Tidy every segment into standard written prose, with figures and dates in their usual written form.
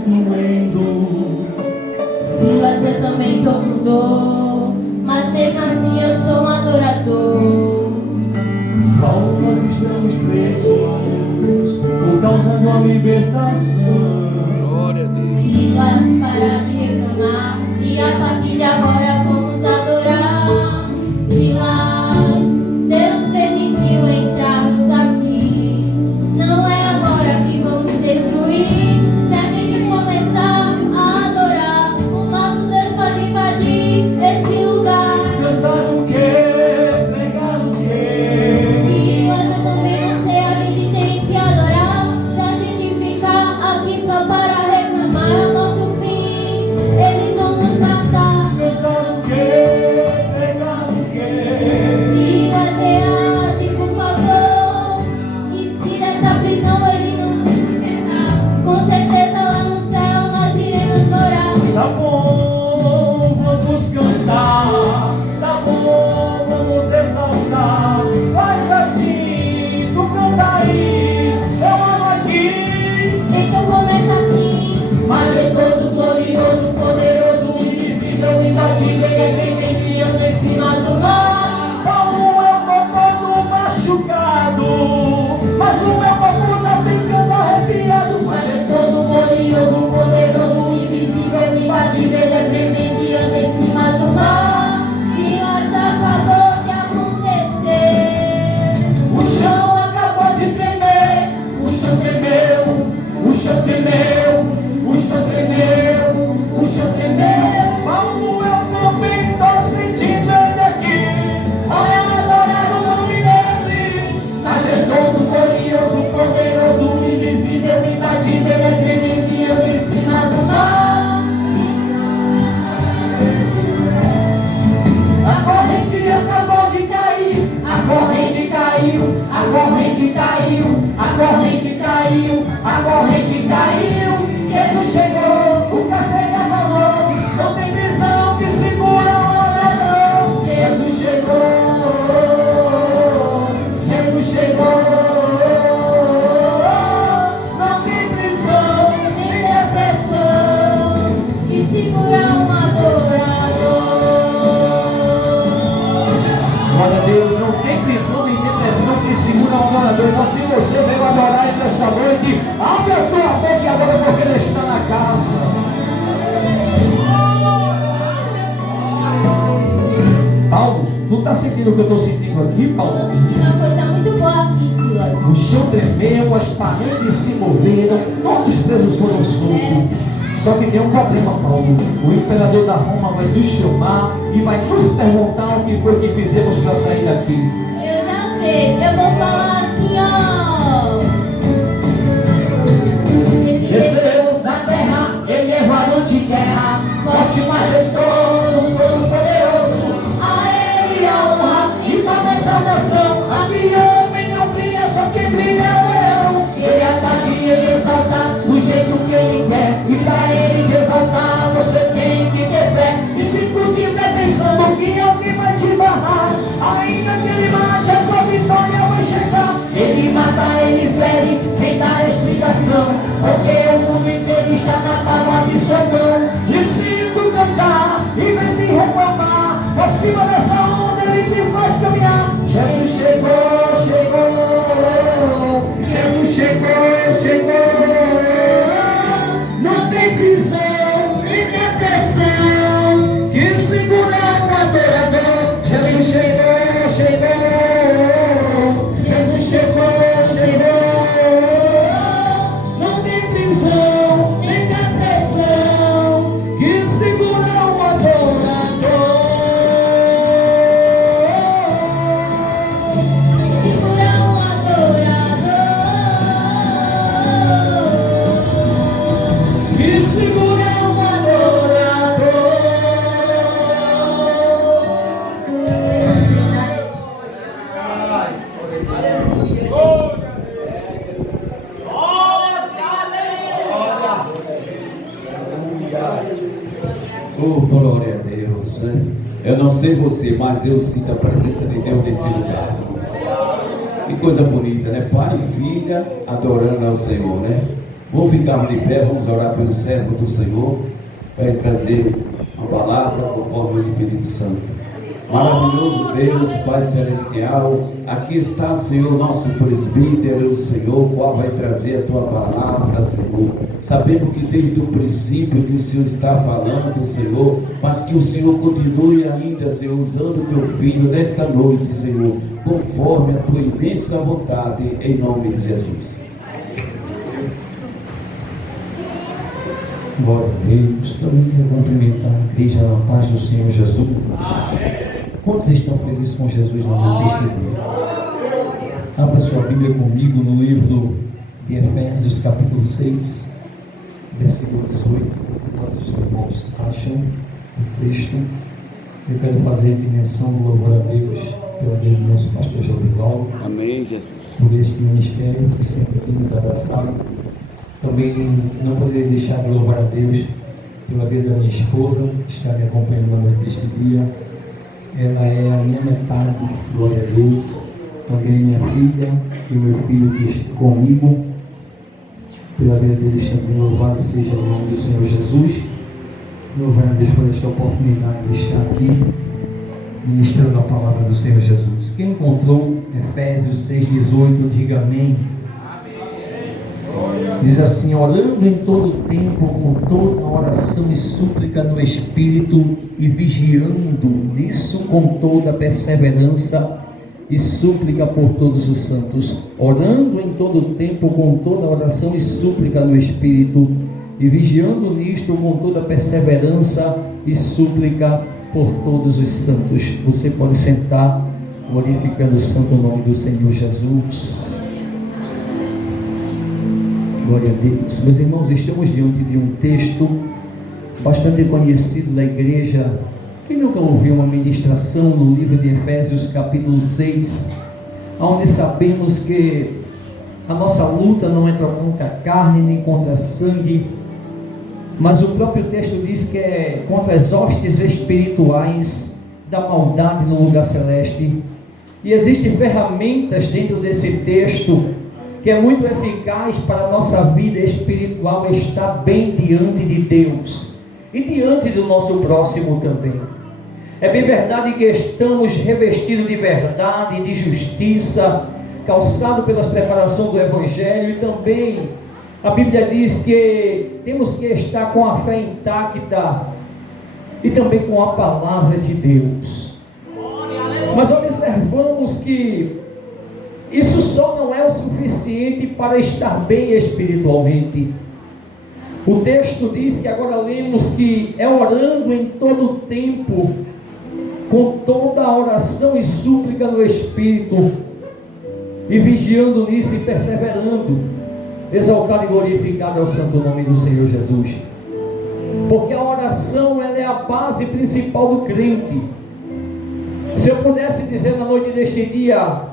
doendo. Silas, eu também tô com dor, mas mesmo assim eu sou um adorador. Paulo, nós estamos presos por causa da libertação. Glória a Deus. Silas, para de reclamar e a partir de agora vamos adorar. Silas, Deus permitiu entrarmos aqui. Não é agora que vamos destruir. Se a gente começar a adorar, o nosso Deus pode invadir esse lugar. Cantar o quê? Pregar o quê? Silas, eu também não sei, a gente tem que adorar. Se a gente ficar aqui só para reclamar, é o nosso fim. Eles vão nos matar. Cantar o quê? Pregar o quê? Silas, reage, por favor. E se dessa prisão ele não nos libertar, com certeza lá no céu nós iremos morar. Tá bom, vamos cantar. Tá bom, vamos exaltar. Faz assim, tu canta aí, eu amo aqui. Então começa assim. Majestoso, glorioso, poderoso, invisível, imbatível, ele é tremendo, anda em cima do mar. Paulo é um todo machucado, mas o meu corpo tá ficando arrepiado. Majestoso, glorioso, poderoso, invisível, imbatível, ele é tremendo e anda em cima do mar. Silas, acabou de acontecer. O chão acabou de tremer, o chão tremeu, o chão tremeu, o chão tremeu, o chão tremeu. Paulo, eu também tô sentindo ele aqui. Olha, adorar o nome dele. Majestoso, glorioso, poderoso, invisível, imbatível, ele é tremendo e anda em cima do mar. A corrente acabou de cair, a corrente caiu, a corrente caiu, a corrente caiu, a corrente caiu. Jesus chegou, o carcereiro falou, não tem prisão que segura o orador. Jesus chegou, Jesus chegou, não tem prisão, Nem depressão que segura um adorador. glória a Deus, não tem prisão nem depressão que segura o adorador. Então, se você veio adorar ele nesta noite, abre a tua boca e adora, porque ele está na casa. Paulo, tu tá sentindo o que eu estou sentindo aqui, Eu Paulo? tô sentindo uma coisa muito boa aqui, Silas. O chão tremeu, as paredes se moveram, todos os presos foram soltos. Só que tem um problema, Paulo. O imperador da Roma vai nos chamar e vai nos perguntar o que foi que fizemos para sair daqui. Eu já sei, eu vou falar assim, ó. Ele Desceu da terra, ele é varão de guerra, forte, majestoso, todo poderoso. A ele a honra e toda a exaltação. Aqui homem não brilha, só quem brilha é o leão. Ele ataca e ele exalta do jeito que ele quer. E pra ele te exaltar, você tem que ter fé. E se tu tiver pensando que alguém vai te barrar, ainda que ele mate, a tua vitória vai chegar. Ele mata, ele fere, sem dar explicação, porque o mundo inteiro está na palma de sua mão. E se tu cantar, em vez de reclamar, por cima dessa onda ele te faz caminhar. Jesus chegou, chegou, Jesus chegou, chegou. Não tem prisão, nem depressão que segura o adorador. Jesus chegou, chegou, Jesus chegou, chegou. Não tem prisão, nem depressão que segura o adorador. segura um adorador. Que segura o adorador. Oh, glória a Deus, né? Eu não sei você, mas eu sinto a presença de Deus nesse lugar. Que coisa bonita, né? Pai e filha adorando ao Senhor, né? Vamos ficar de pé, vamos orar pelo servo do Senhor, vai trazer a palavra conforme o Espírito Santo. Maravilhoso Deus, Pai Celestial, aqui está, Senhor, nosso presbítero, Senhor, qual vai trazer a Tua palavra, Senhor. Sabemos que desde o princípio que o Senhor está falando, Senhor, mas que o Senhor continue ainda, Senhor, usando o Teu Filho nesta noite, Senhor, conforme a Tua imensa vontade, em nome de Jesus. Glória a Deus. Também quero cumprimentar a igreja na paz do Senhor Jesus. Quantos estão felizes com Jesus na noite deste dia? Abra sua Bíblia comigo no livro de Efésios, capítulo 6, versículo 18. Enquanto os irmãos acham o texto, eu quero fazer a dimensão do louvor a Deus pela vida do nosso pastor Josivaldo. Amém, Jesus. Por este ministério que sempre tem nos abraçado. Também não poderia deixar de louvar a Deus pela vida da minha esposa, que está me acompanhando na noite deste dia. Ela é a minha metade, glória a Deus. Também minha filha e o meu filho que está comigo. Pela vida deles também, louvado seja o nome do Senhor Jesus. Louvando a Deus por esta oportunidade de estar aqui, ministrando a palavra do Senhor Jesus. Quem encontrou Efésios 6,18, diga amém. Diz assim: orando em todo o tempo, com toda oração e súplica no Espírito, e vigiando nisso com toda perseverança e súplica por todos os santos. Orando em todo o tempo, com toda oração e súplica no Espírito, e vigiando nisto com toda perseverança e súplica por todos os santos. Você pode sentar, glorificando o santo nome do Senhor Jesus. Glória a Deus. Meus irmãos, estamos diante de um texto bastante conhecido da igreja. Quem nunca ouviu uma ministração no livro de Efésios capítulo 6, onde sabemos que a nossa luta não é contra a carne nem contra sangue, mas o próprio texto diz que é contra as hostes espirituais da maldade no lugar celeste. E existem ferramentas dentro desse texto que é muito eficaz para a nossa vida espiritual estar bem diante de Deus e diante do nosso próximo também. É bem verdade que estamos revestidos de verdade, de justiça, calçados pelas preparações do Evangelho, e também a Bíblia diz que temos que estar com a fé intacta e também com a palavra de Deus. Mas observamos que isso só não é o suficiente para estar bem espiritualmente. O texto diz que agora lemos que é orando em todo o tempo, com toda a oração e súplica no Espírito, e vigiando nisso e perseverando, exaltado e glorificado é o santo nome do Senhor Jesus. Porque a oração, ela é a base principal do crente. Se eu pudesse dizer na noite deste dia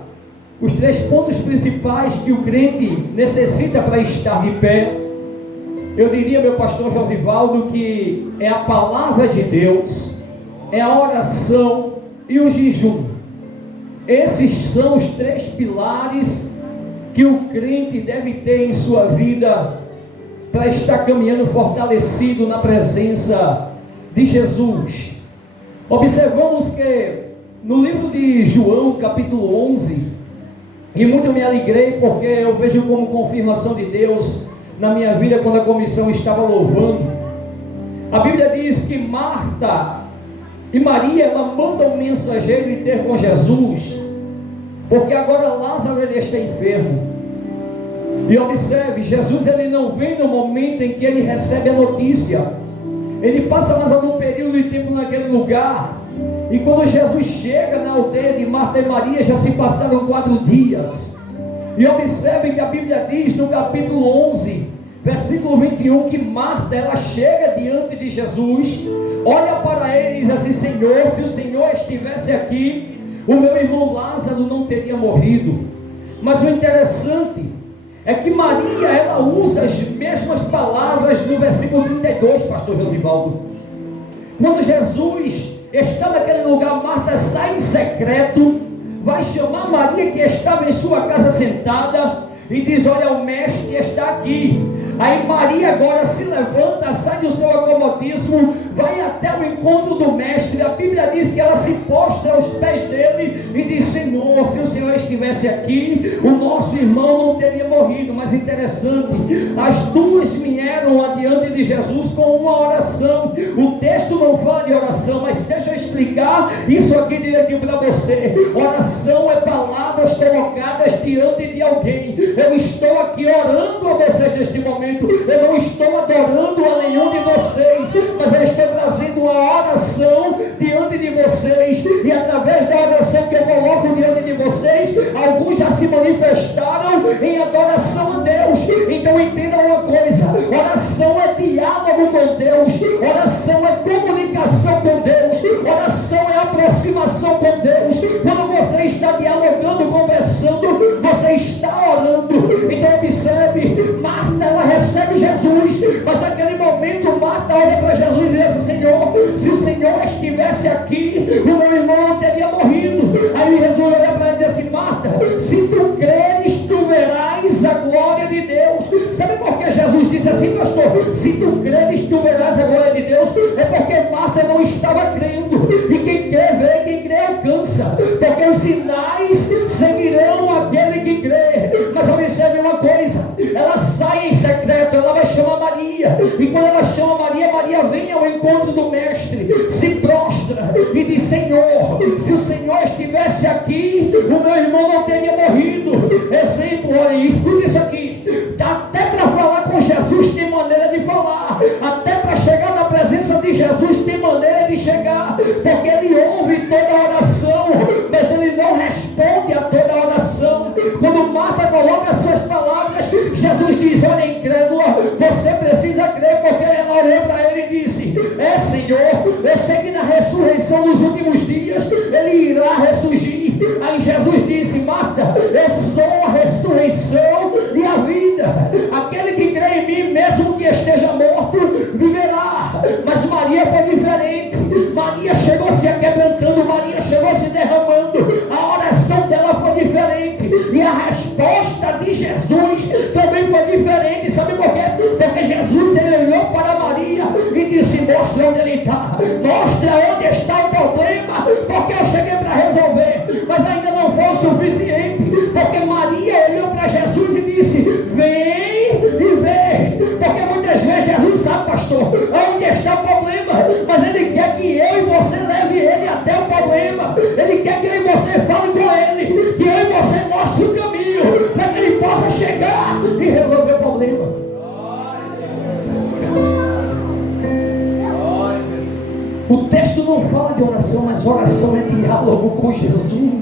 os 3 pontos principais que o crente necessita para estar de pé, eu diria, meu pastor Josivaldo, que é a palavra de Deus, é a oração e o jejum. Esses são os 3 pilares que o crente deve ter em sua vida para estar caminhando fortalecido na presença de Jesus. Observamos que no livro de João, capítulo 11, e muito me alegrei porque eu vejo como confirmação de Deus na minha vida quando a comissão estava louvando. A Bíblia diz que Marta e Maria, ela mandam um mensageiro ir ter com Jesus, porque agora Lázaro, ele está enfermo. E observe, Jesus, ele não vem no momento em que ele recebe a notícia. Ele passa mais algum período de tempo naquele lugar. E quando Jesus chega na aldeia de Marta e Maria, já se passaram 4 dias. E observe que a Bíblia diz no capítulo 11, versículo 21, que Marta, ela chega diante de Jesus, olha para ele e diz assim: Senhor, se o Senhor estivesse aqui, o meu irmão Lázaro não teria morrido. Mas o interessante é que Maria, ela usa as mesmas palavras no versículo 32, pastor Josivaldo. Quando Jesus está naquele lugar, Marta sai em secreto, vai chamar Maria, que estava em sua casa sentada, e diz: olha, o mestre está aqui. Aí Maria agora se levanta, sai do seu acomodismo, vai até o encontro do mestre. A Bíblia diz que ela se postra aos pés dele e diz: Senhor, se o Senhor estivesse aqui, o nosso irmão não teria morrido. Mas interessante, as duas vieram adiante de Jesus com uma oração. O texto não fala de oração, mas deixa eu explicar isso aqui direitinho para você. Oração é palavras colocadas diante de alguém. Eu estou aqui orando a vocês neste momento. Eu não estou adorando a nenhum de vocês, mas eu estou trazendo uma oração diante de vocês. E através da oração que eu coloco diante de vocês, alguns já se manifestaram em adoração a Deus. Então entenda uma coisa: oração é diálogo com Deus, oração é comunicação com Deus, oração é aproximação com Deus. Quando você está dialogando, conversando, você está orando. Então observe, Marta, ela recebe Jesus, mas naquele momento Marta olha para Jesus e diz assim: Senhor, se o Senhor estivesse aqui, o meu irmão não teria morrido. Aí Jesus olha para ela e diz assim: Marta, se tu creres, tu verás a glória de Deus. Sabe por que Jesus disse assim, pastor? Se tu creres, tu verás a glória de Deus. É porque Marta não estava crendo. E quem crê vê, quem crê alcança. Porque os sinais seguirão aquele que crê. Mas observe uma coisa: ela sai em secreto, ela vai chamar Maria. E quando ela chama Maria, Maria vem ao encontro do mestre, se prostra e diz: Senhor, se o Senhor estivesse aqui, o meu irmão não teria morrido. Exemplo, olha, escuta isso aqui. Até para falar com Jesus tem maneira de falar. Até para chegar na presença de Jesus tem maneira de chegar. Porque ele ouve toda a oração, mas ele não responde a toda a oração. Quando Marta coloca as suas palavras, Jesus diz: olha, incrédula, você precisa crer. Porque ela olhou para ele e disse: é, Senhor, eu sei que na ressurreição dos últimos dias ele irá ressurgir. Aí Jesus disse: Marta, eu sou a ressurreição e a vida. Aquele que crê em mim, mesmo que esteja morto, viverá. Mas Maria foi diferente. Maria chegou se aquebrantando, Maria chegou se derramando. A oração dela foi diferente. E a resposta de Jesus também foi diferente. Sabe por quê? Porque Jesus, ele olhou para Maria e disse: mostra onde ele está, mostra onde está o problema, porque eu cheguei para resolver. Mas ainda não foi o suficiente, porque Maria olhou para Jesus e disse: vem e vê. Porque muitas vezes Jesus sabe, pastor, onde está o problema, mas ele quer que eu e você leve ele até o problema. Ele quer que eu e você fale com ele, que eu e você mostre o caminho, para que ele possa chegar e resolver o problema. O texto não fala de oração, mas oração é diálogo com Jesus.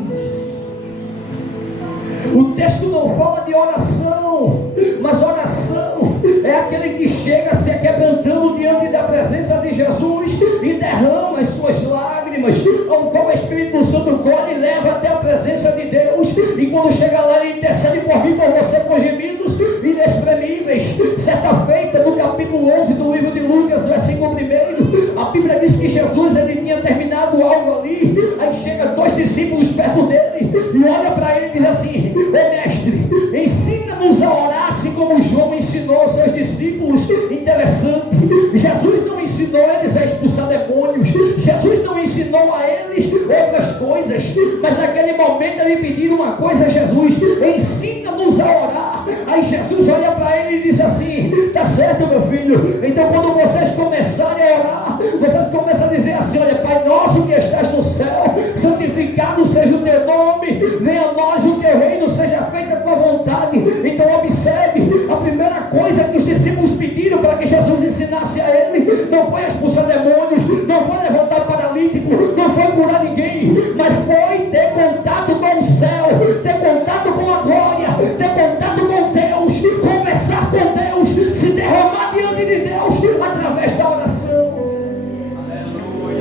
O texto não fala de oração, mas oração é aquele que chega se quebrantando diante da presença de Jesus e derrama as suas lágrimas, ao qual o Espírito Santo colhe e leva até a presença de Deus. E quando chega lá, ele intercede por mim, por você, com gemidos inexprimíveis. Certa feita, no capítulo 11 do livro de Lucas, versículo 1, a Bíblia diz que Jesus, ele tinha terminado algo ali. Aí chega dois discípulos perto dele e olha para ele e diz assim: ô mestre, ensina-nos a orar assim como João ensinou aos seus discípulos. Interessante, Jesus não ensinou eles a expulsar demônios, Jesus não ensinou a eles outras coisas, mas naquele momento ele pediu uma coisa a Jesus: ensina-nos a orar. Aí Jesus olha para ele e diz assim: tá certo, meu filho, então quando vocês começarem a orar, vocês começam a dizer assim: olha, Pai nosso que estás no céu, santificado seja o teu nome, venha a nós o teu reino, seja feita a tua vontade. Então observe, a primeira coisa que os discípulos pediram para que Jesus ensinasse a ele não foi expulsar demônios, não foi levantar paralítico, não foi curar ninguém, mas foi ter contato com o céu, ter contato com a glória, ter contato com Deus, conversar com Deus, se derramar diante de Deus através da oração.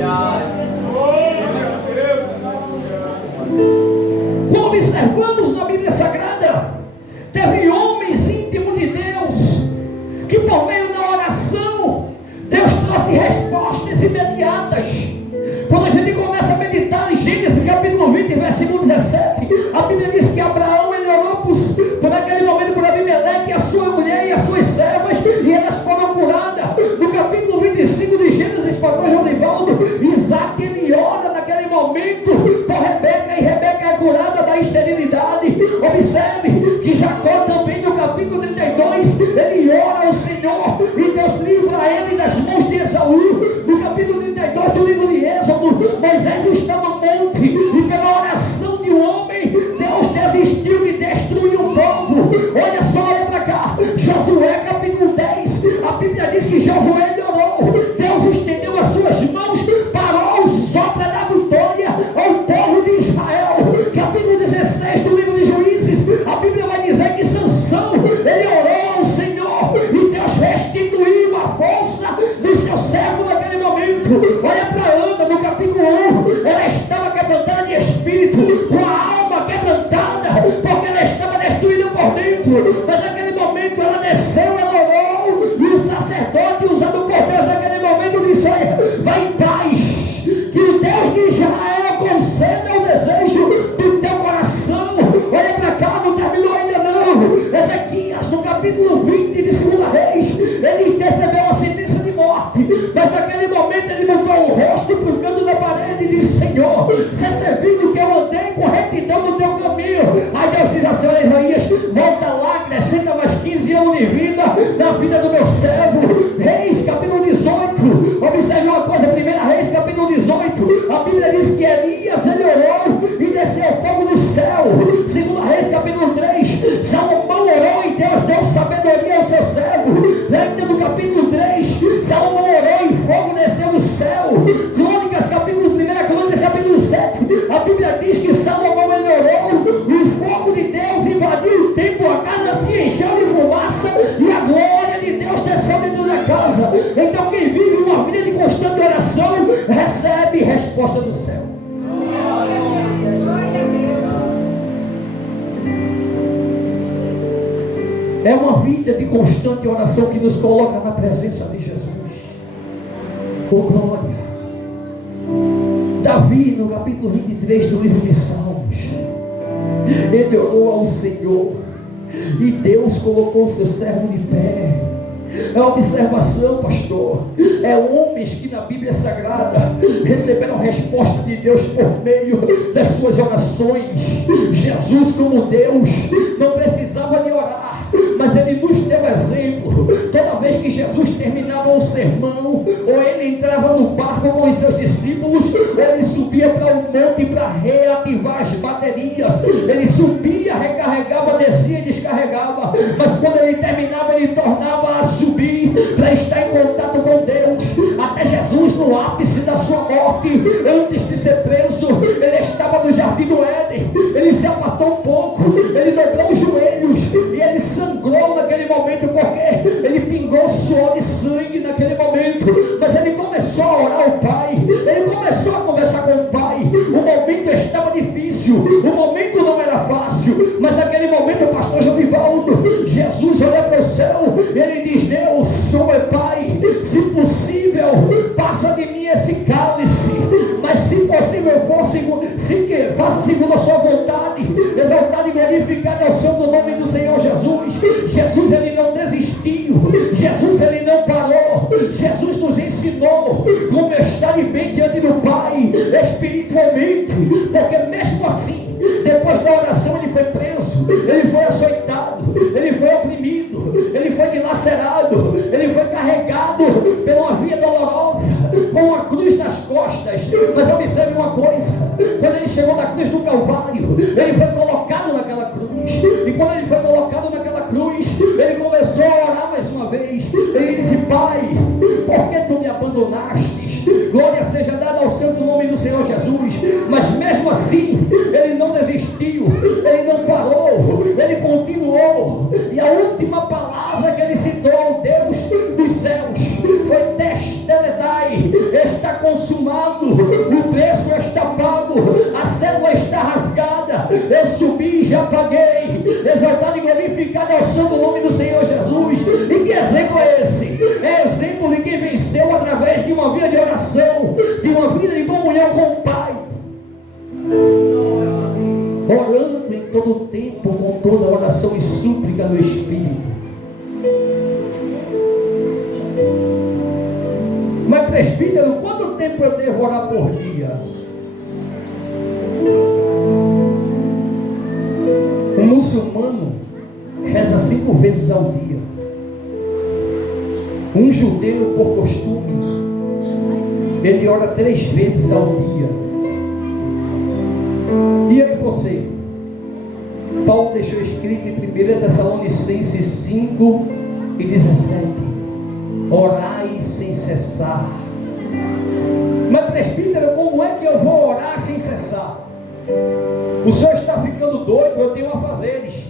Aleluia. Quando observamos na Bíblia Sagrada, teve homens íntimos de Deus que por meio da oração Deus trouxe respostas imediatas. Quando a gente começa a meditar em Gênesis capítulo 20, versículo 17, a Bíblia diz que Abraão, ele orou por aquele momento por Abimeleque, a sua mulher e as suas servas, Moisés estava no monte e pela oração de um homem, Deus desistiu de destruir o povo. Olha só, olha para cá, Josué capítulo 10, a Bíblia diz que Josué orou, Deus estendeu as suas mãos, parou o sopro da vitória ao povo de Israel. Capítulo 16 do livro de Juízes, a Bíblia vai dizer que Sansão, ele orou ao Senhor e Deus restituiu a força do seu servo naquele momento. Olha para Ana no capítulo 1, ela estava quebrantada de espírito, com a alma quebrantada, porque ela estava destruída por dentro, mas naquele momento ela desceu, ela orou, e o sacerdote, usado por Deus naquele momento, disse: olha, vai em paz, que o Deus de Israel conceda o desejo do teu coração. Olha para cá, não terminou ainda não. Ezequias no capítulo 20 de 2 Reis, ele recebeu uma sentença de morte, mas naquele momento ele botou o rosto para o canto da parede e disse: Senhor, se é visto que eu andei com retidão no teu caminho. Aí Deus diz assim: olha, Isaías, volta lá, acrescenta mais 15 anos de vida na vida do meu servo. Reis capítulo 18, observe uma coisa, 1 Reis capítulo 18, a Bíblia diz que Elias, ele orou e desceu fogo do céu. 2 Reis capítulo 3, Salomão orou e Deus deu sabedoria ao seu servo. Ainda no capítulo 3, Salomão orou e fogo desceu do céu. Crônicas capítulo 1, Crônicas capítulo 7, a Bíblia diz que Salomão, ele orou e o fogo de Deus invadiu o templo, a casa se encheu de fumaça e a glória de Deus desceu dentro da casa. Então quem vive uma vida de constante oração recebe resposta do céu. É uma vida de constante oração que nos coloca na presença de Jesus. Oh glória! Davi, no capítulo 23 do livro de Salmos, ele orou ao Senhor e Deus colocou o seu servo de pé. É uma observação, pastor. É homens que na Bíblia Sagrada receberam resposta de Deus por meio das suas orações. Jesus, como Deus, não precisava de orar, mas ele nos deu exemplo. Toda vez que Jesus terminava um sermão, ou ele entrava no barco com os seus discípulos, ele subia para o monte para reativar as baterias. Ele subia, recarregava, descia e descarregava. Mas quando ele terminava, ele tornava a subir para estar em contato com Deus. Até Jesus, no ápice da sua morte, antes de ser preso, ele estava no jardim do Éden. Ele se apartou um pouco, ele dobrou os joelhos e ele sangrou naquele momento, porque ele pingou suor de sangue naquele momento. Mas ele começou a orar ao Pai, ele começou a conversar com o Pai. O momento estava difícil, o momento não era fácil, mas naquele momento, o pastor Josivaldo, Jesus olha para o céu e ele diz: Deus, ó meu Pai, se possível, passa de mim esse cálice, mas se possível faça segundo a sua vontade. Exaltado e glorificado é o santo nome do Senhor Jesus. Jesus, ele não desistiu, Jesus, ele não parou. Jesus nos ensinou como estar de bem diante do Pai espiritualmente, porque mesmo assim, depois da oração, ele foi preso, ele foi açoitado, ele foi oprimido, ele foi dilacerado, ele foi carregado pela uma via dolorosa, com uma cruz nas costas. Mas observe uma coisa: quando ele chegou na cruz do Calvário, ele foi colocado naquela cruz, e quando ele foi colocado naquela cruz, ele começou a orar mais uma vez. Ele disse: Pai, por que tu me abandonastes? Glória seja dada ao santo nome do Senhor Jesus. Mas mesmo assim, ele não desistiu, ele não parou, ele continuou. E a última palavra que ele citou ao Deus dos céus foi: Testelledai, está consumado, o preço está pago, a cédula está rasgada, eu subi e já paguei. Exaltado e glorificado é o santo nome do Senhor Jesus. E que exemplo é esse? É exemplo de quem venceu através de uma vida de oração, de uma vida de comunhão com o Pai, orando em todo o tempo, com toda oração e súplica no Espírito. Mas presbítero, quanto tempo eu devo orar por dia? Um muçulmano reza 5 vezes ao dia. Um judeu, por costume, Ele ora 3 vezes ao dia. E eu e você? Paulo deixou escrito em 1 Tessalonicenses 5:17: orai sem cessar. Mas presbítero, como é que eu vou orar sem cessar? O senhor está ficando doido, eu tenho afazeres.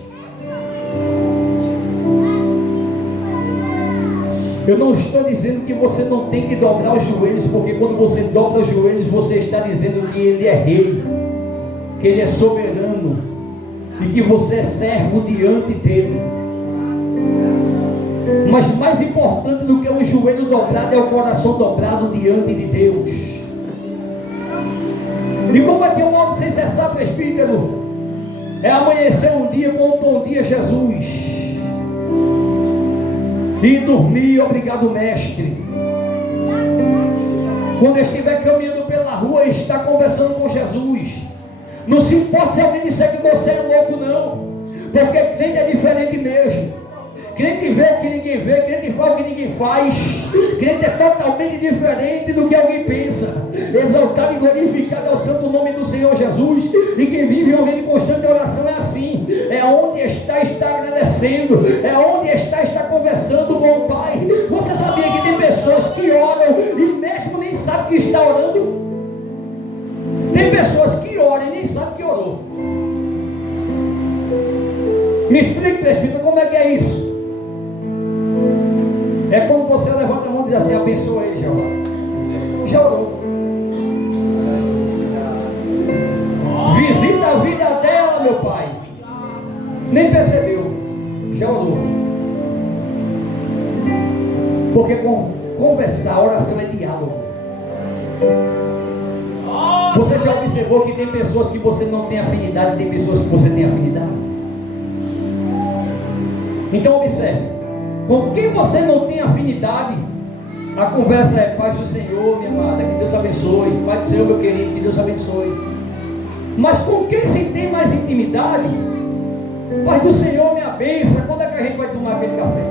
Eu não estou dizendo que você não tem que dobrar os joelhos, porque quando você dobra os joelhos, você está dizendo que Ele é rei, que Ele é soberano, e que você é servo diante dEle. Mas mais importante do que o joelho dobrado é o coração dobrado diante de Deus. E como é que eu oro sem cessar, presbítero? É amanhecer um dia com um bom dia, Jesus, e dormir, obrigado, mestre. Quando eu estiver caminhando pela rua e estar conversando com Jesus, não se importa se alguém disser que você é louco, não, porque crente é diferente mesmo. Crente vê o que ninguém vê, crente fala o que ninguém faz. Crente é totalmente diferente do que alguém pensa. Exaltado e glorificado é o santo nome do Senhor Jesus. E quem vive uma vida em constante oração é assim. É onde está agradecendo. É onde está conversando com o Pai. Você sabia que tem pessoas que oram e mesmo nem sabem que está orando? Tem pessoas que oram e nem sabem que orou. Me explique, presbítero, como é que é isso? É quando você levanta a mão e diz assim: abençoa ele, Jeová. Já orou. Visita a vida dela, meu pai. Nem percebeu. Já orou. Porque conversar, oração é diálogo. Você já observou que tem pessoas que você não tem afinidade, tem pessoas que você tem afinidade? Então observe. Com quem você não tem afinidade, a conversa é: paz do Senhor, minha amada, que Deus abençoe. Paz do Senhor, meu querido, que Deus abençoe. Mas com quem se tem mais intimidade, paz do Senhor, minha bênção. Quando é que a gente vai tomar aquele café?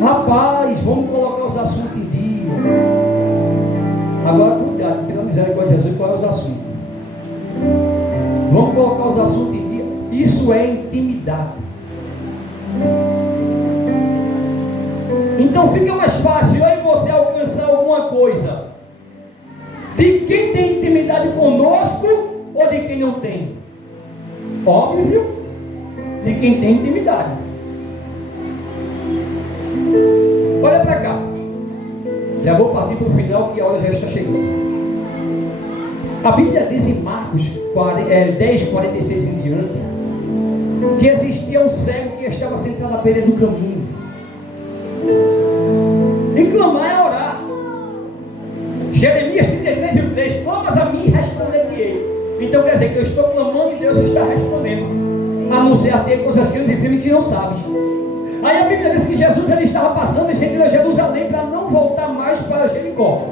Rapaz, vamos colocar os assuntos em dia. Agora cuidado, pela misericórdia de Jesus, qual é os assuntos? Vamos colocar os assuntos em dia. Isso é intimidade. Então fica mais fácil eu e você alcançar alguma coisa de quem tem intimidade conosco ou de quem não tem? Óbvio, de quem tem intimidade. Olha para cá. Já vou partir para o final, que a hora já está chegando. A Bíblia diz em Marcos 10:46 em diante, que existia um cego que estava sentado à beira do caminho. E clamar é orar. Jeremias 33:3: clamas a mim e responder-te-ei. Então quer dizer que eu estou clamando e Deus está respondendo. Anunciar-te coisas grandes e firmes que não sabes. Aí a Bíblia diz que Jesus ele estava passando em sentido a Jerusalém para não voltar mais para Jericó.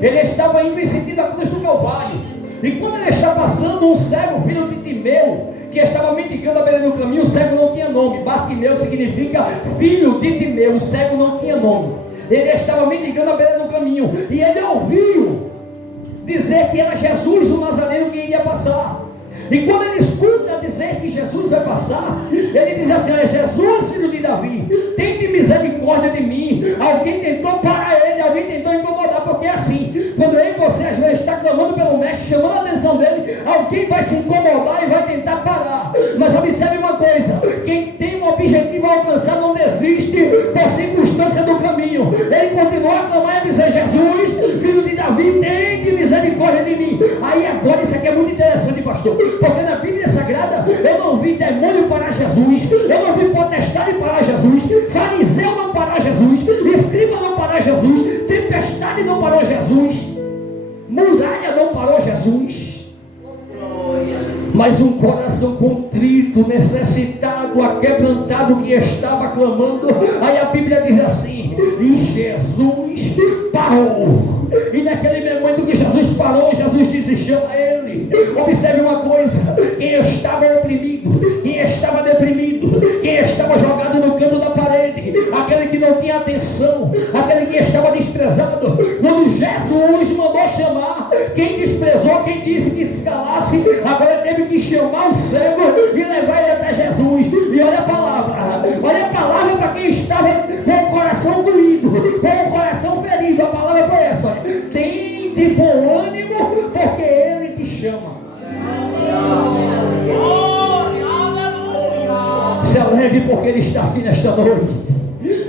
Ele estava indo em sentido à cruz do Calvário. E quando ele está passando, um cego, filho de Timeu, que estava mendigando à beira do caminho. O cego não tinha nome. Bartimeu significa filho de Timeu. O cego não tinha nome. Ele estava mendigando à beira do caminho. E ele ouviu dizer que era Jesus o Nazareno que iria passar. E quando ele escuta dizer que Jesus vai passar, ele diz assim: olha, Jesus, filho de Davi, tem de misericórdia de mim. Alguém tentou parar ele, alguém tentou incomodar, porque é assim, quando eu e você às vezes está clamando pelo mestre, chamando a atenção dele, alguém vai se incomodar e vai tentar parar. Mas observe uma coisa: quem tem um objetivo a alcançar não desiste da circunstância do caminho. Ele continua a clamar e a dizer: Jesus, filho de Davi, tem de misericórdia de mim. Aí agora isso aqui é muito interessante, pastor, porque na Bíblia Sagrada eu não vi demônio parar Jesus, eu não vi potestade parar Jesus, fariseu não parar Jesus, escriba não parar Jesus, tempestade não parou Jesus, muralha não parou Jesus. Mas um coração contrito, necessitado, aquebrantado que estava clamando. Aí a Bíblia diz assim: e Jesus parou. E naquele momento que Jesus parou, Jesus disse: chama ele. Observe uma coisa: quem estava oprimido, quem estava deprimido, quem estava jogado no canto da parede, aquele que não tinha atenção, aquele que estava desprezado, quando Jesus Quem desprezou, quem disse que se calasse, agora teve que chamar o cego e levar ele até Jesus. E olha a palavra para quem estava com o coração doído, com o coração ferido. A palavra foi essa: olha, tente bom ânimo, porque ele te chama. Se alegre porque ele está aqui nesta noite.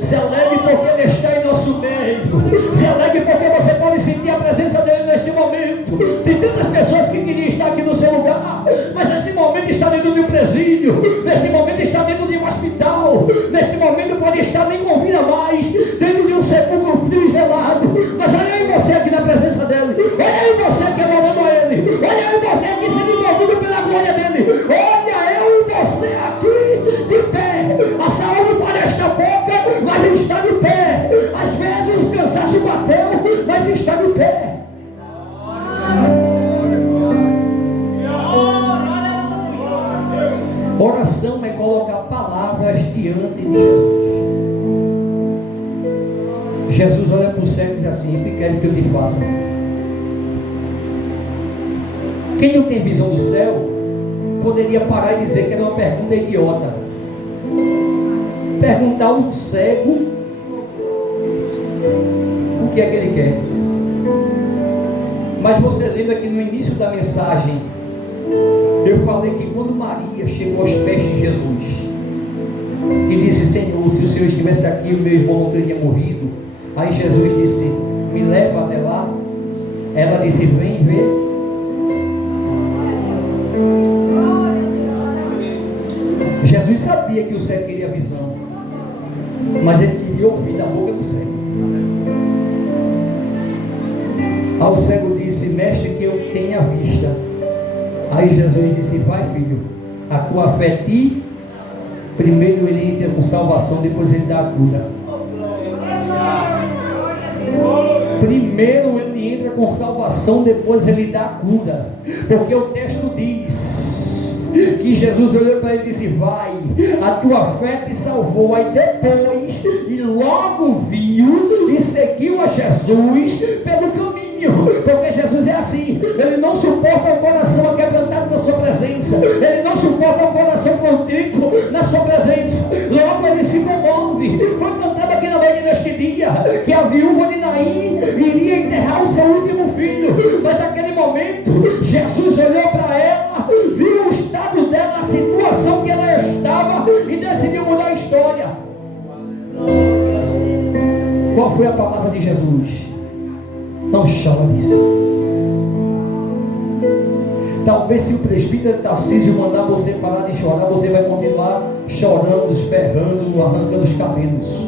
Se alegre porque ele está em nosso meio. Se alegre porque você pode sentir a presença dele neste momento. Tem tantas pessoas que queriam estar aqui no seu lugar, mas neste momento está dentro de um presídio, neste momento está dentro de um hospital, neste momento pode estar nem com vida mais, dentro de um sepulcro frio e gelado. Mas olha aí você aqui na presença dele, olha aí você aqui adorando a ele, olha aí você aqui sendo envolvido pela glória dele, olha eu e você aqui de pé. A saúde pode estar pouca, mas está de pé. Às vezes o cansaço bateu, mas está de pé. Oração é colocar palavras diante de Jesus. Jesus olha para o céu e diz assim: o que queres que eu te faça? Quem não tem visão do céu poderia parar e dizer que era uma pergunta idiota. Perguntar ao cego o que é que ele quer. Mas você lembra que no início da mensagem eu falei que quando Maria chegou aos pés de Jesus, que disse: Senhor, se o Senhor estivesse aqui, o meu irmão não teria morrido. Aí Jesus disse: me leva até lá. Ela disse: vem ver. Jesus sabia que o cego queria visão, mas ele queria ouvir da boca do cego. Aí o cego disse: mestre, que eu tenha vista. Aí Jesus disse: vai, filho, a tua fé te... Primeiro ele entra com salvação, depois ele dá a cura. Primeiro ele entra com salvação, depois ele dá a cura. Porque o texto diz que Jesus olhou para ele e disse: vai, a tua fé te salvou. Aí depois, e logo viu e seguiu a Jesus pelo caminho. Porque Jesus é assim, ele não suporta um coração quebrantado na sua presença, ele não suporta um coração contrito na sua presença. Logo ele se comove. Foi cantado aqui na noite deste dia que a viúva de Naim iria enterrar o seu último filho, mas naquele momento Jesus olhou para ela, viu o estado dela, a situação que ela estava, e decidiu mudar a história. Qual foi a palavra de Jesus? Não chores. Talvez se o presbítero Tarcísio mandar você parar de chorar, você vai continuar chorando, esperrando, arrancando os cabelos.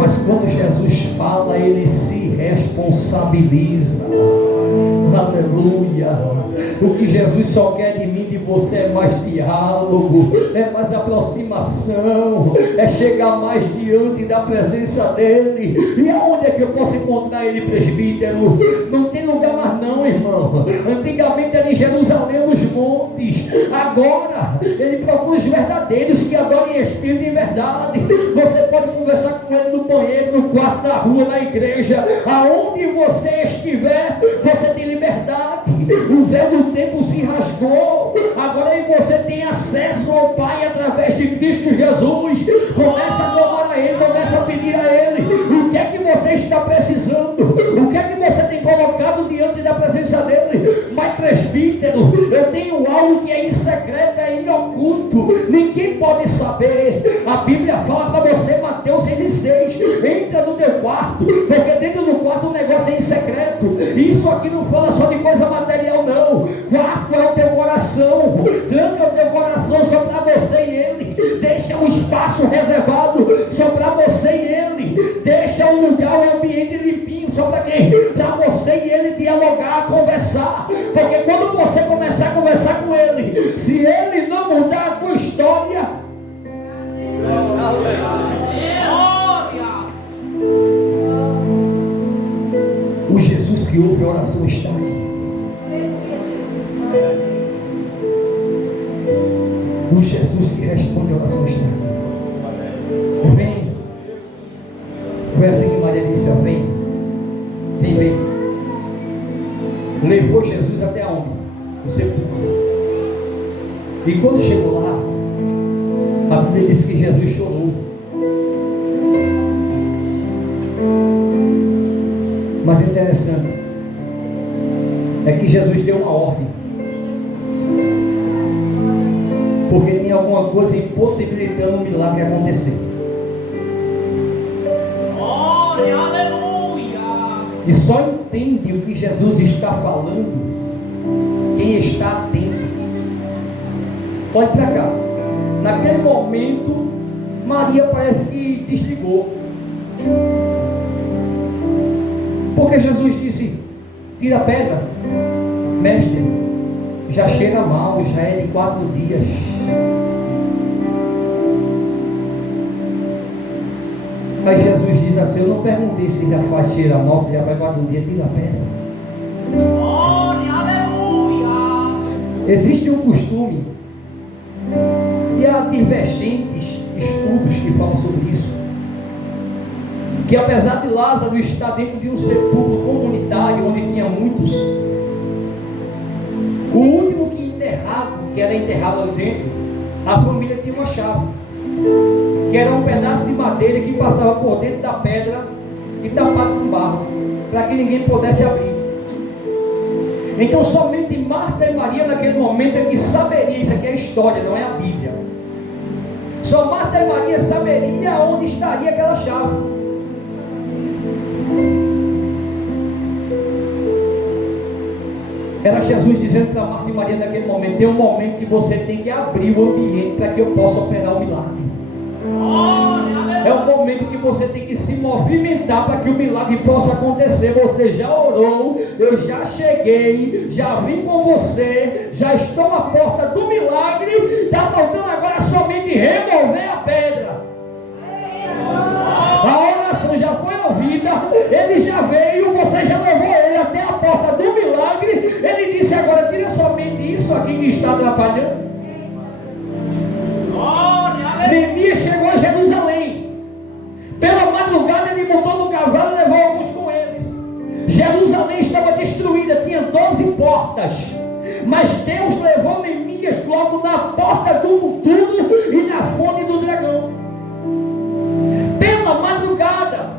Mas quando Jesus fala, ele se responsabiliza. Aleluia. O que Jesus só quer de mim e de você é mais diálogo, é mais aproximação, é chegar mais diante da presença dele. E aonde é que eu posso encontrar ele, presbítero? Não tem lugar mais não, irmão. Antigamente era em Jerusalém, nos montes. Agora ele procura os verdadeiros que adoram em espírito e em verdade. Você pode conversar com ele no banheiro, no quarto, na rua, na igreja, aonde você estiver, você tem liberdade. O véu do tempo se rasgou. Agora aí você tem acesso ao Pai através de Cristo Jesus. Começa a clamar a ele, começa a pedir a ele. O que é que você está precisando? O que é que você tem colocado diante da presença dele? Mas presbítero, eu tenho algo que é em secreto, é em oculto, ninguém pode saber. A Bíblia fala para você, Mateus 6,6, entra no teu quarto, porque dentro do quarto o negócio é em secreto. Isso aqui não fala só de coisa material não. Quarto é o teu coração. Tranca o teu coração só para você e ele. Deixa um espaço reservado só para você e ele. Deixa um lugar, um ambiente limpinho só para quem? Para você e ele dialogar, conversar. Porque quando você começar a conversar com ele, se ele não mudar a tua história, o Jesus que ouve a oração está aqui. O Jesus que responde a oração está aqui. Vem. Foi assim que Maria disse: ó, vem. Vem, vem. levou Jesus até onde? O sepulcro. E quando chegou lá, a Bíblia diz que Jesus chorou. Mas interessante é que Jesus deu uma ordem, porque tinha alguma coisa impossibilitando o milagre acontecer. Glória, aleluia. E só entende o que Jesus está falando quem está atento. Olhe para cá. Naquele momento, Maria parece que desligou, porque Jesus disse: tira a pedra. Mestre, já cheira mal, já é de 4 dias. Mas Jesus diz assim: eu não perguntei se já faz cheira mal, se já faz 4 dias, tira a pedra. Glória, aleluia. Existe um costume, e há divergentes estudos que falam sobre isso, que apesar de Lázaro estar dentro de um sepulcro comunitário onde tinha muitos, o último que era enterrado ali dentro, a família tinha uma chave, que era um pedaço de madeira que passava por dentro da pedra e tapado com barro, para que ninguém pudesse abrir. Então somente Marta e Maria naquele momento é que saberia, isso aqui é a história, não é a Bíblia. Só Marta e Maria saberia onde estaria aquela chave. Era Jesus dizendo para Marta e Maria naquele momento: tem um momento que você tem que abrir o ambiente para que eu possa operar o milagre. É um momento que você tem que se movimentar para que o milagre possa acontecer. Você já orou, eu já cheguei, já vim com você, já estou à porta do milagre. Está faltando agora somente remover a pedra. A oração já foi ouvida, ele já veio, você já levou ele até a porta do milagre. Ele disse: agora tira somente isso aqui que está atrapalhando. Neemias chegou a Jerusalém. Pela madrugada ele montou no cavalo e levou alguns com eles. Jerusalém estava destruída, tinha 12 portas. Mas Deus levou Neemias logo na porta do túmulo e na fonte do dragão. Pela madrugada.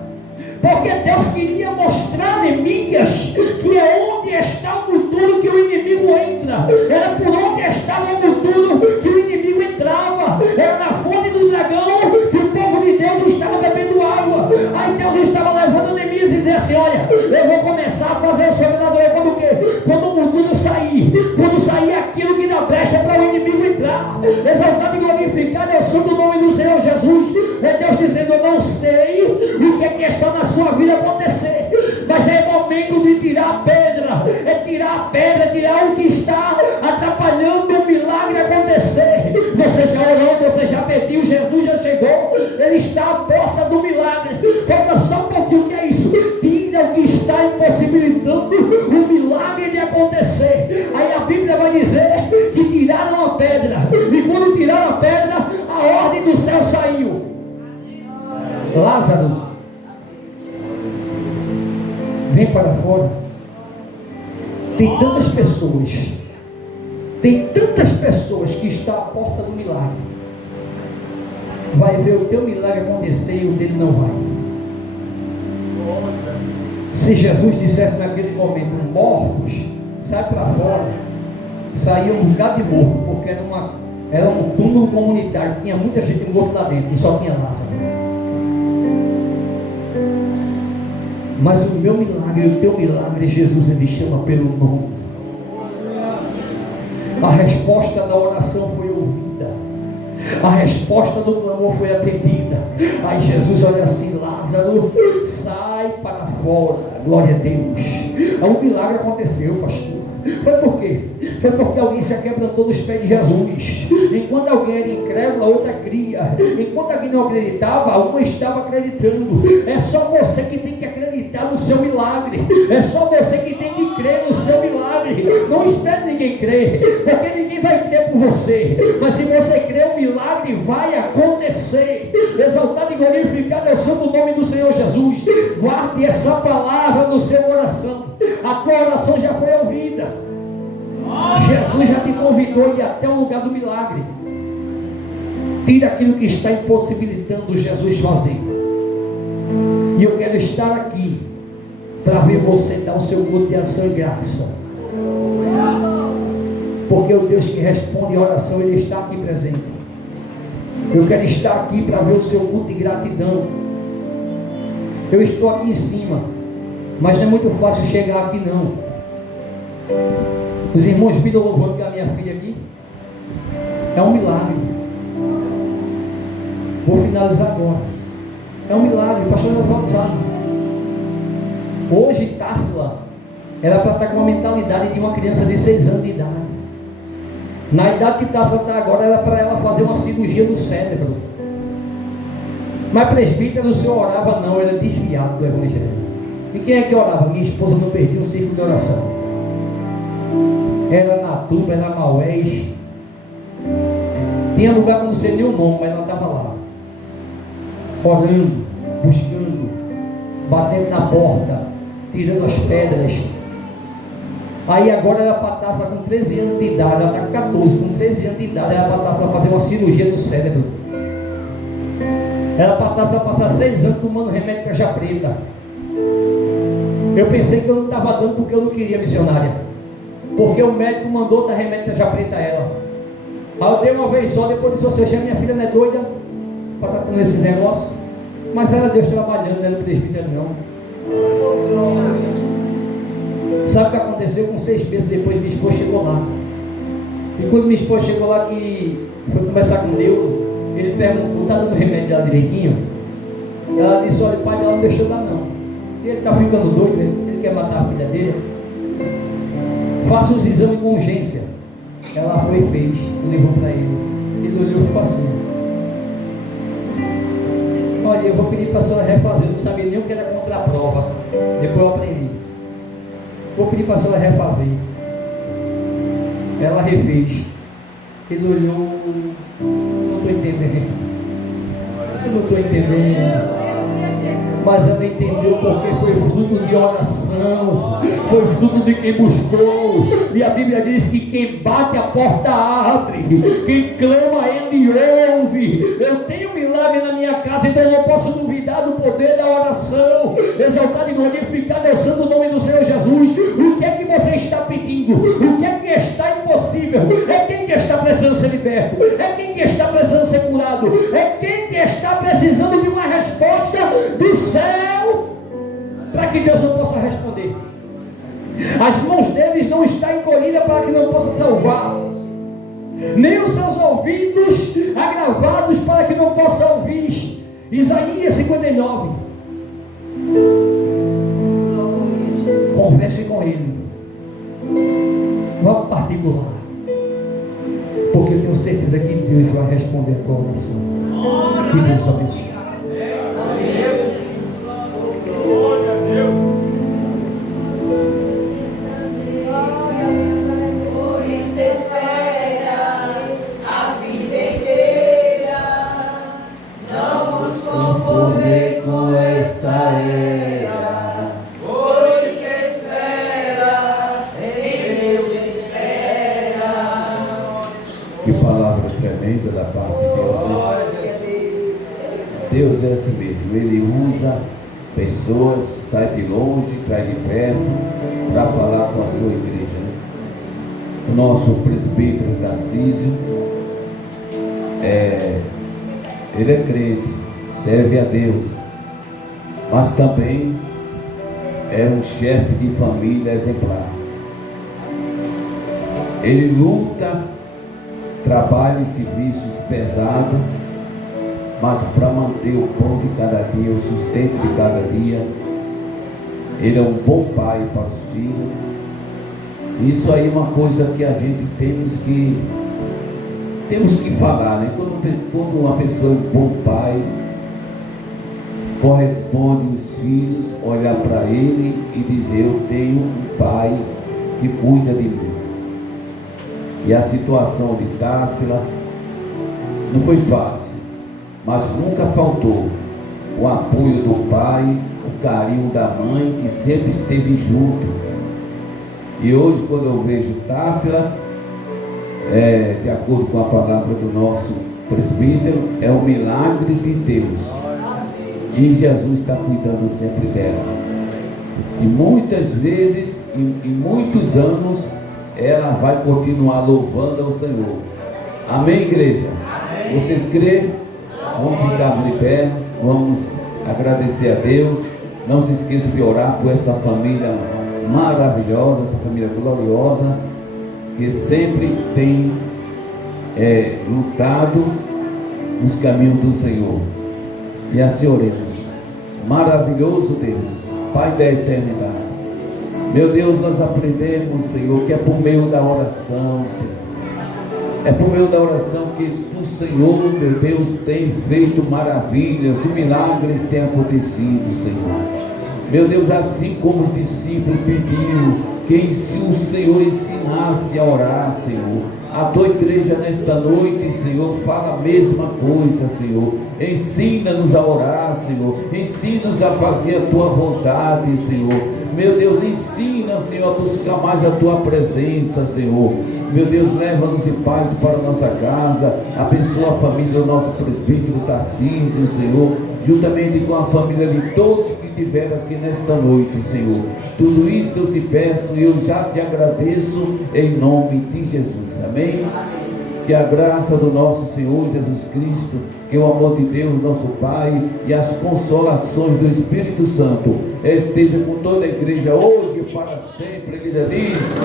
Porque Deus queria mostrar a Neemias que é onde está o futuro que o inimigo entra. Era por onde estava o futuro que o inimigo entrava. Era na fonte do dragão que o povo de Deus estava bebendo água. Aí Deus estava levando Neemias e dizia assim: olha, eu vou começar a fazer o sobrenatural quando o quê? Quando o futuro sair. Quando sair aquilo que dá brecha para o inimigo entrar. Exaltado e glorificado é o santo nome do Senhor Jesus. É Deus dizendo: eu não sei o que é que está na sua vida acontecer, mas é momento de tirar a pedra. É tirar a pedra, tirar o que está atrapalhando o milagre acontecer. Você já orou, você já pediu, Jesus já chegou, ele está à porta do milagre. Falta só um pouquinho. O que é isso? Tira o que está impossibilitando o milagre de acontecer. Aí a Bíblia vai dizer que tiraram a pedra, e quando tiraram a pedra, a ordem do céu saiu: Lázaro, vem para fora. Tem tantas pessoas que estão à porta do milagre. Vai ver o teu milagre acontecer e o dele não vai. Se Jesus dissesse naquele momento: mortos, sai para fora, saía um bocado de morto, porque era um túmulo comunitário, tinha muita gente morta lá dentro, e só tinha Lázaro. Mas o meu milagre, o teu milagre, Jesus, ele chama pelo nome. A resposta da oração foi ouvida. A resposta do clamor foi atendida. Aí Jesus olha assim: Lázaro, sai para fora. Glória a Deus. O milagre aconteceu, pastor. Foi por quê? Foi porque alguém se quebrantou nos pés de Jesus. Enquanto alguém era incrédulo, a outra cria. Enquanto alguém não acreditava, uma estava acreditando. É só você que tem que acreditar no seu milagre. É só você que tem que crer no seu milagre. Não espere ninguém crer, porque ninguém vai crer por você. Mas se você crer, o milagre vai acontecer. Exaltado e glorificado é o santo nome do Senhor Jesus. Guarde essa palavra no seu coração. A tua oração já foi ouvida. convidou a ir até o lugar do milagre. Tira aquilo que está impossibilitando Jesus fazer. E eu quero estar aqui para ver você dar o seu culto de ação e graça. Porque o Deus que responde a oração, Ele está aqui presente. Eu quero estar aqui para ver o seu culto de gratidão. Eu estou aqui em cima, mas não é muito fácil chegar aqui não. Os irmãos viram louvando com a minha filha aqui. É um milagre. Vou finalizar agora. É um milagre, o pastor Oswaldo sabe. Hoje Tássila era para estar com a mentalidade de uma criança de 6 anos de idade. Na idade que Tássila está agora, era para ela fazer uma cirurgia no cérebro. Mas presbítero, o senhor orava? Não, ele era desviado do evangelho. E quem é que orava? Minha esposa não perdia um ciclo de oração. Era Natuba, era Maués. Tinha lugar que não sei nem o nome, mas ela estava lá. Orando, buscando, batendo na porta, tirando as pedras. Aí agora ela patasse com 13 anos de idade, ela está com 14, com 13 anos de idade, ela patasse para fazer uma cirurgia no cérebro. Ela patasse para passar 6 anos tomando remédio para caixa preta. Eu pensei que eu não estava dando porque eu não queria missionária. Porque o médico mandou dar remédio para caixa preta a ela. Aí eu dei uma vez só, depois disse, você minha filha não é doida para estar com esse negócio. Mas era Deus trabalhando, não era o presbítero não. Sabe o que aconteceu? Com 6 meses depois minha esposa chegou lá. E quando minha esposa chegou lá, que foi conversar com Deus, ele perguntou, está dando remédio dela direitinho? Ela disse, olha, o pai dela não deixou dar não. E ele está ficando doido, ele quer matar a filha dele. Faça os exames com urgência. Ela foi e fez, levou para ele. Ele olhou e ficou assim. Olha, eu vou pedir para a senhora refazer. Eu não sabia nem o que era contra a prova. Depois eu aprendi. Vou pedir para a senhora refazer. Ela refez. Ele olhou. Não estou entendendo. Eu não estou entendendo. Mas ela entendeu porque foi fruto de oração, foi fruto de quem buscou. E a Bíblia diz que quem bate a porta abre, quem clama ele ouve. Eu tenho milagre na minha casa, então eu não posso duvidar do poder da oração. Exaltado e glorificado é o santo nome do Senhor Jesus. O que é que você está pedindo? O que é que está impossível? É quem que está precisando ser liberto, é quem que está precisando ser curado, é quem que está precisando de uma resposta do céu, para que Deus não possa responder. As mãos deles não estão encolhidas para que não possa salvar, nem os seus ouvidos agravados para que não possa ouvir. Isaías 59. Converse com ele, vá particular, porque eu tenho certeza que Deus vai responder a tua oração. Que Deus abençoe. Que palavra tremenda da parte de Deus, né? Deus é assim mesmo, Ele usa pessoas, traz de longe, traz de perto, para falar com a sua igreja, né? O nosso presbítero Tarcísio, ele é crente, serve a Deus, mas também é um chefe de família exemplar. Ele luta, trabalha em serviços pesados, mas para manter o pão de cada dia, o sustento de cada dia. Ele é um bom pai para os filhos. Isso aí é uma coisa que a gente temos que falar, né? Quando uma pessoa é um bom pai, corresponde os filhos olhar para ele e dizer: eu tenho um pai que cuida de mim. E a situação de Tássila não foi fácil, mas nunca faltou o apoio do pai, o carinho da mãe, que sempre esteve junto. E hoje, quando eu vejo Tássila, de acordo com a palavra do nosso presbítero, é o milagre de Deus. E Jesus está cuidando sempre dela. E muitas vezes, em muitos anos, ela vai continuar louvando ao Senhor. Amém, igreja? Amém. Vocês creem? Vamos ficar de pé, vamos agradecer a Deus. Não se esqueça de orar por essa família maravilhosa, essa família gloriosa, que sempre tem lutado nos caminhos do Senhor. E assim oremos. Maravilhoso Deus, Pai da eternidade, meu Deus, nós aprendemos, Senhor, que é por meio da oração, Senhor. É por meio da oração que o Senhor, meu Deus, tem feito maravilhas e milagres têm acontecido, Senhor. Meu Deus, assim como os discípulos pediram que o Senhor ensinasse a orar, Senhor. A tua igreja nesta noite, Senhor, fala a mesma coisa, Senhor. Ensina-nos a orar, Senhor. Ensina-nos a fazer a tua vontade, Senhor. Meu Deus, ensina, Senhor, a buscar mais a tua presença, Senhor. Meu Deus, leva-nos em paz para a nossa casa. Abençoa a família do nosso presbítero Tarcísio, Senhor, juntamente com a família de todos que estiveram aqui nesta noite, Senhor. Tudo isso eu te peço e eu já te agradeço em nome de Jesus. Amém? Que a graça do nosso Senhor Jesus Cristo, que o amor de Deus, nosso Pai, e as consolações do Espírito Santo esteja com toda a igreja hoje e para sempre. A igreja diz: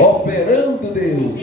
operando Deus.